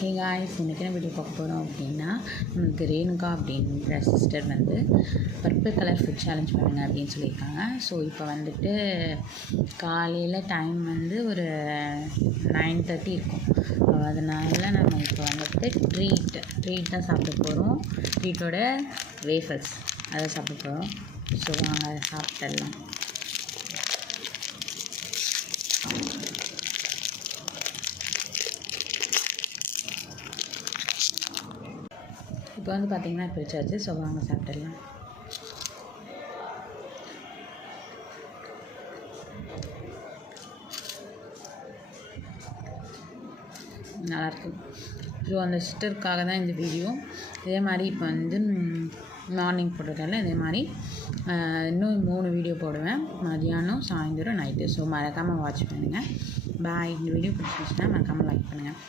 Hey guys, இன்றைக்கி என்ன video பார்க்க போகிறோம் அப்படின்னா, நமக்கு ரேணுகா அப்படின்ற சிஸ்டர் வந்து பர்பிள் கலர் ஃபுட் சேலஞ்ச் பண்ணுங்கள் அப்படின்னு சொல்லியிருக்காங்க. ஸோ இப்போ வந்துட்டு காலையில் டைம் வந்து ஒரு 9:30 இருக்கும். அதனால் நம்ம இப்போ வந்துட்டு ட்ரீட் தான் சாப்பிட போகிறோம். ட்ரீட்டோட வேஃபர்ஸ் அதை சாப்பிட போகிறோம். ஸோ நாங்கள் சாப்பிட்டுடலாம். இப்போ வந்து பார்த்திங்கன்னா பிரிச்சாச்சு. ஸோ வாங்க சாப்பிட்டுடலாம். நல்லாயிருக்கு. ஸோ அந்த சிஸ்டருக்காக தான் இந்த வீடியோ. இதே மாதிரி இப்போ வந்து மார்னிங் போட்டிருக்கேன்ல, இதே மாதிரி இன்னும் 3 வீடியோ போடுவேன், மதியானம், சாயந்தரம், நைட்டு. ஸோ மறக்காமல் வாட்ச் பண்ணுங்கள். பாய். இந்த வீடியோ பிடிச்சிருந்துச்சுன்னா மறக்காமல் லைக் பண்ணுங்கள்.